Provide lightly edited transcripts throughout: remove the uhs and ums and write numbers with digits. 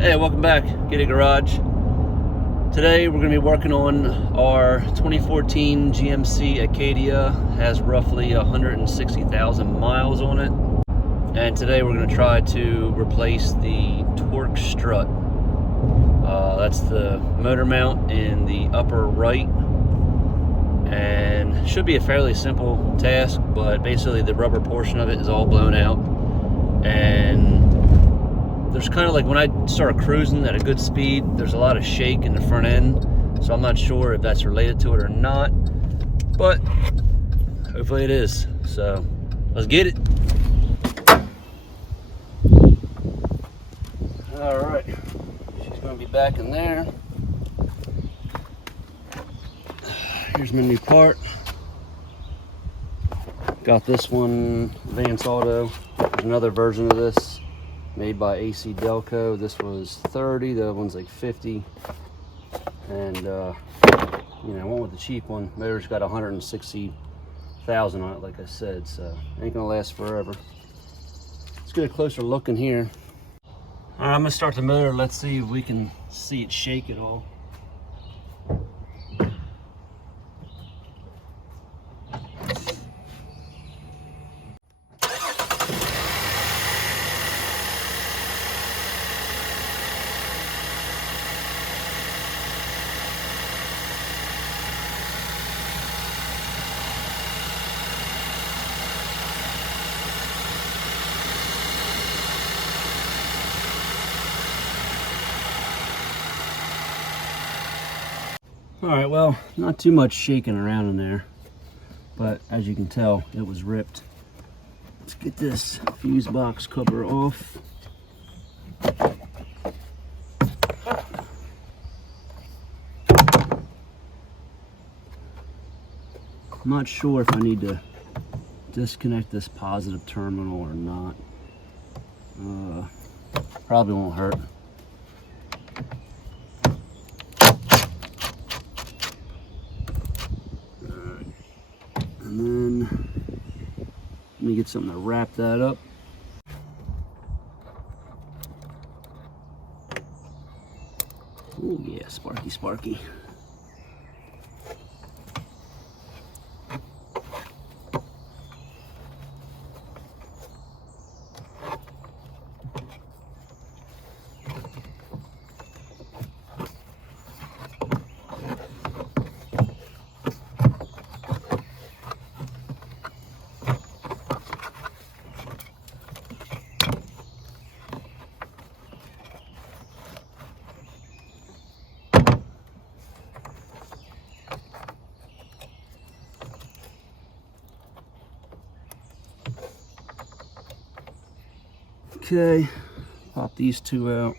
Hey, welcome back, Get It Garage. Today we're going to be working on our 2014 GMC Acadia. Has roughly 160,000 miles on it. And today we're going to try to replace the torque strut. That's the motor mount in the upper right. And should be a fairly simple task, but basically the rubber portion of it is all blown out. And there's kind of like when I start cruising at a good speed, there's a lot of shake in the front end. So I'm not sure if that's related to it or not, but hopefully it is. So let's get it. All right, she's gonna be back in there. Here's my new part. Got this one, Vance Auto. There's another version of this made by AC Delco. This was 30, the other one's like 50. And you know, I went with the cheap one. Motor's got 160,000 on it, like I said, so ain't gonna last forever. Let's get a closer look in here. All right, I'm gonna start the motor. Let's see if we can see it shake at all. All right, well, not too much shaking around in there, but as you can tell, it was ripped. Let's get this fuse box cover off. I'm not sure if I need to disconnect this positive terminal or not. Probably won't hurt. And then let me get something to wrap that up. Oh yeah, sparky, sparky. Okay, pop these two out.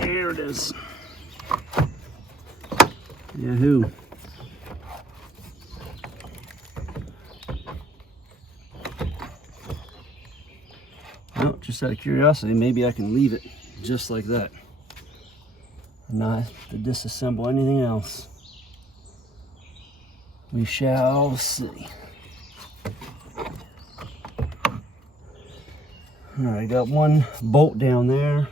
There it is. Yahoo. Well, just out of curiosity, maybe I can leave it just like that and not have to disassemble anything else. We shall see. All right, got one bolt down there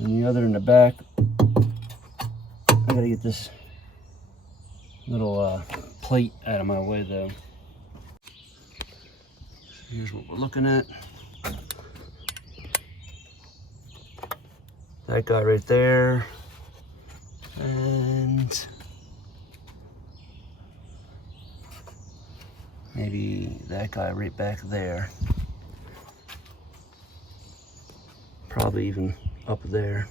and the other in the back. I gotta get this little plate out of my way though. So here's what we're looking at. That guy right there, and maybe that guy right back there. Probably even up there.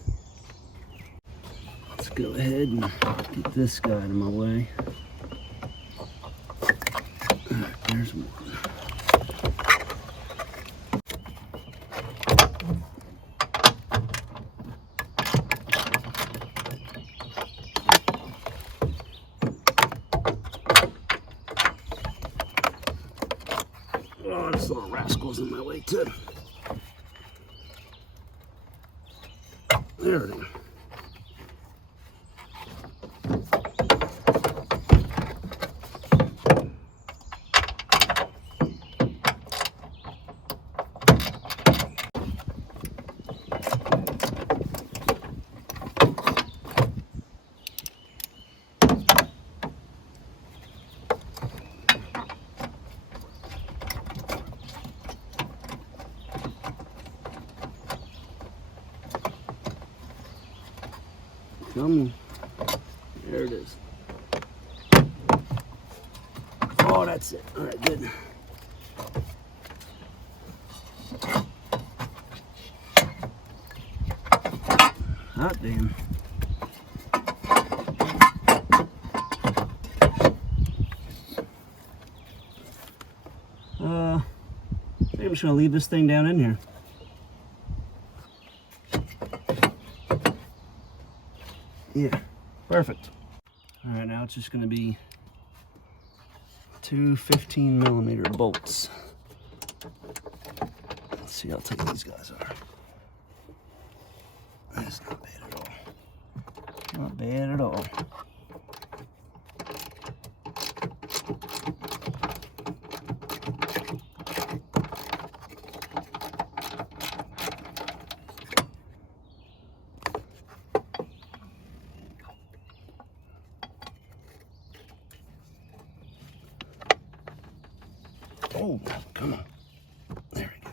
go ahead and get this guy out of my way. All right, there's one. Oh, this little rascal's in my way too. There it is. Come, there it is. Oh, that's it. All right, good. Hot damn. I think I'm just gonna leave this thing down in here. Yeah, perfect. All right, now it's just gonna be two 15mm bolts. Let's see how tight these guys are. That's not bad at all. Not bad at all. Oh, come on. There we go.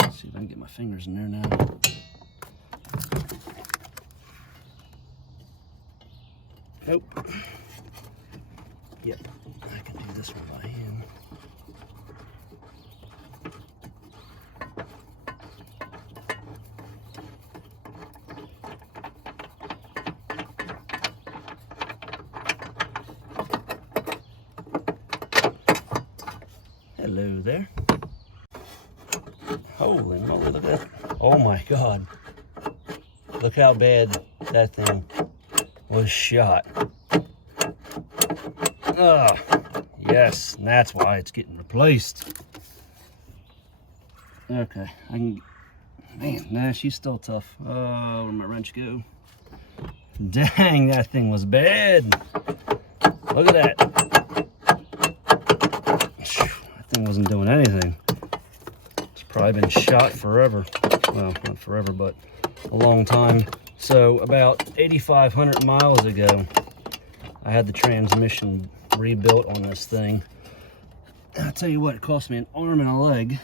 Let's see if I can get my fingers in there now. Nope. Yep, I can do this one by hand. Hello there. Holy moly, look at that. Oh my God. Look how bad that thing was shot. Oh, yes, and that's why it's getting replaced. Okay, I can, man, nah, she's still tough. Where'd my wrench go? Dang, that thing was bad. Look at that. That thing wasn't doing anything. It's probably been shot forever. Well, not forever, but a long time. So about 8,500 miles ago, I had the transmission rebuilt on this thing. I'll tell you what, it cost me an arm and a leg.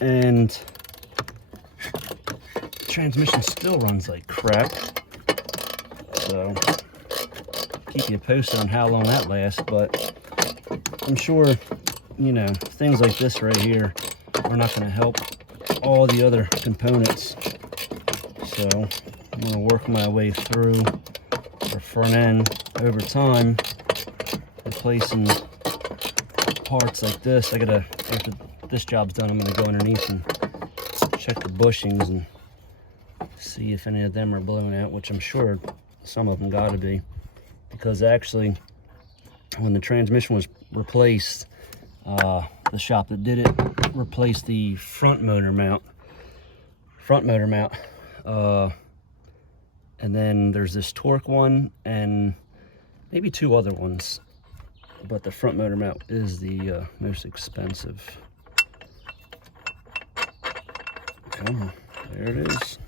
And the transmission still runs like crap. So, keep you posted on how long that lasts, but I'm sure, you know, things like this right here are not going to help all the other components. So, I'm going to work my way through the front end over time, replacing parts like this. I gotta, after this job's done, I'm gonna go underneath and check the bushings and see if any of them are blown out, which I'm sure some of them gotta be, because actually when the transmission was replaced, the shop that did it replaced the front motor mount, and then there's this torque one and maybe two other ones, but the front motor mount is the most expensive. Come on, there it is.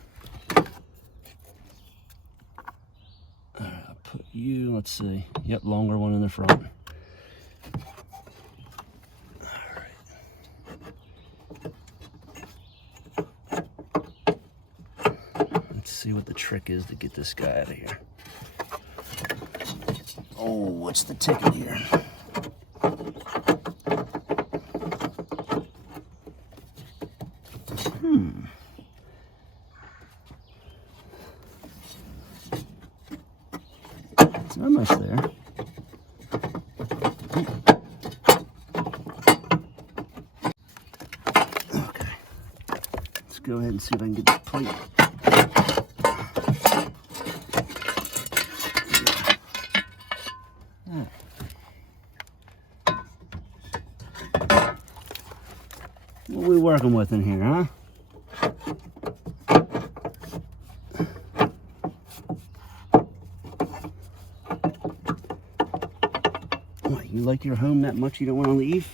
I'll put you, let's see, yep, longer one in the front. see what the trick is to get this guy out of here. Oh, what's the ticket here? It's almost there. Okay. Let's go ahead and see if I can get the plate. What are we working with in here, huh? What, you like your home that much you don't want to leave?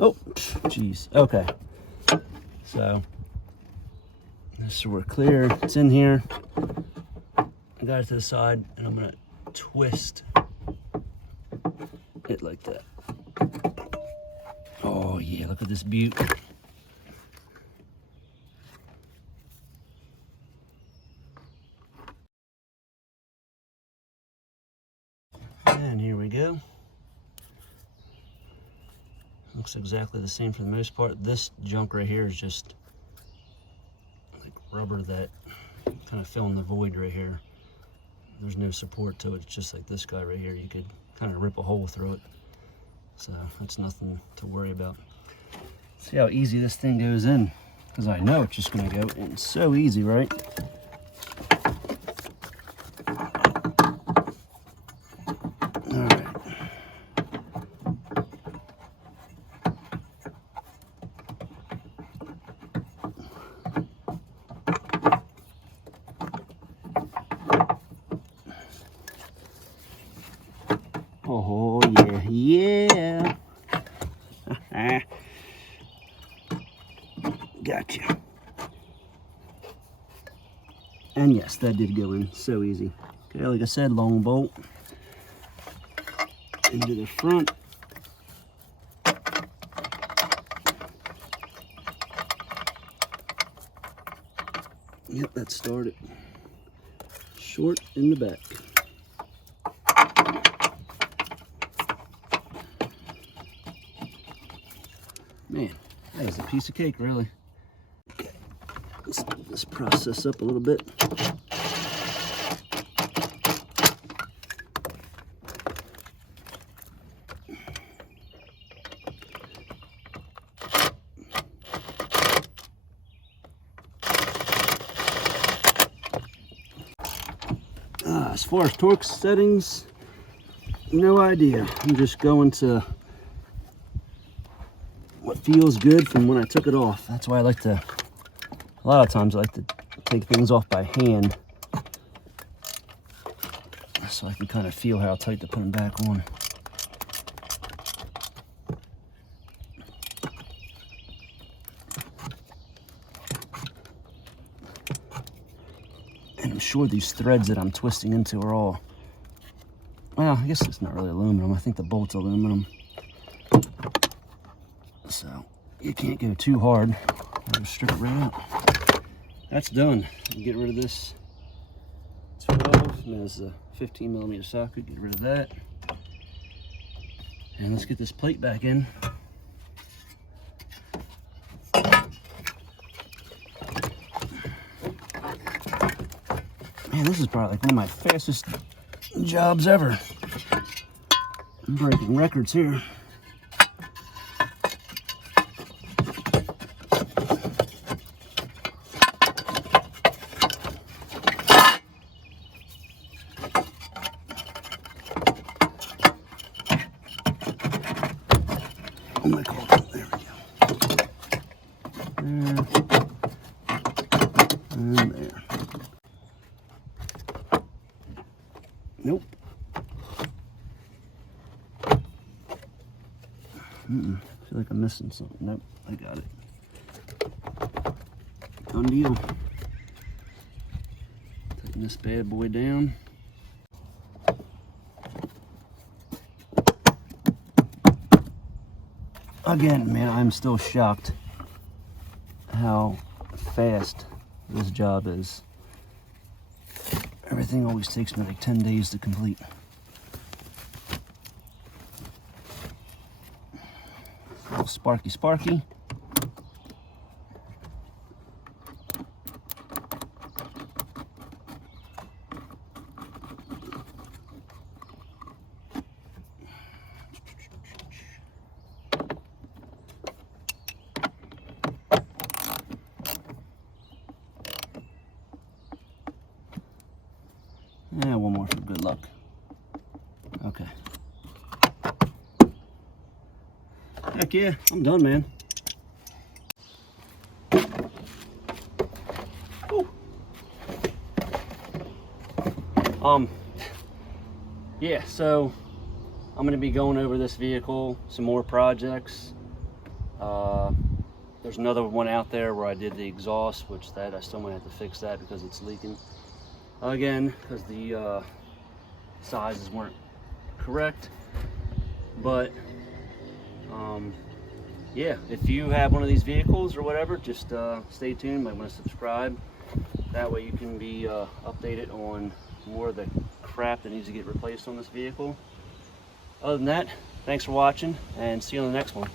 Oh, jeez. Okay. So, so we're clear. It's in here. I got it to the side, and I'm gonna twist it like that. Oh yeah, look at this beaut. And here we go. Looks exactly the same for the most part. This junk right here is just like rubber that kind of filling the void right here. There's no support to it. It's just like this guy right here. You could kind of rip a hole through it. So that's nothing to worry about. See how easy this thing goes in, because I know it's just going to go in so easy, right? All right. Oh yeah, yeah. Gotcha. And yes, that did go in so easy. Okay, like I said, long bolt into the front. Yep, that started. Short in the back. Man, that is a piece of cake, really. Okay, let's speed this process up a little bit. As far as torque settings, no idea. I'm just going to what feels good from when I took it off. That's why I like to, a lot of times I like to take things off by hand so I can kind of feel how tight to put them back on. And I'm sure these threads that I'm twisting into are all, well, I guess it's not really aluminum. I think the bolt's aluminum. So you can't go too hard. I'll just strip it right out. That's done. Get rid of this 12, and there's a 15mm socket. Get rid of that. And let's get this plate back in. Man, this is probably like one of my fastest jobs ever. I'm breaking records here. Oh my God, there we go. There. And there. Nope. I feel like I'm missing something. Nope, I got it. Done deal. Taking this bad boy down. again, man, I'm still shocked how fast this job is. Everything always takes me like 10 days to complete. A little sparky. Yeah, one more for good luck. Okay. Heck yeah, I'm done, man. Woo. Yeah, so I'm gonna be going over this vehicle, some more projects. There's another one out there where I did the exhaust, which that I still might have to fix that because it's leaking. Again, because the sizes weren't correct. But yeah, if you have one of these vehicles or whatever, just stay tuned. Might want to subscribe. That way you can be updated on more of the crap that needs to get replaced on this vehicle. Other than that, thanks for watching and see you on the next one.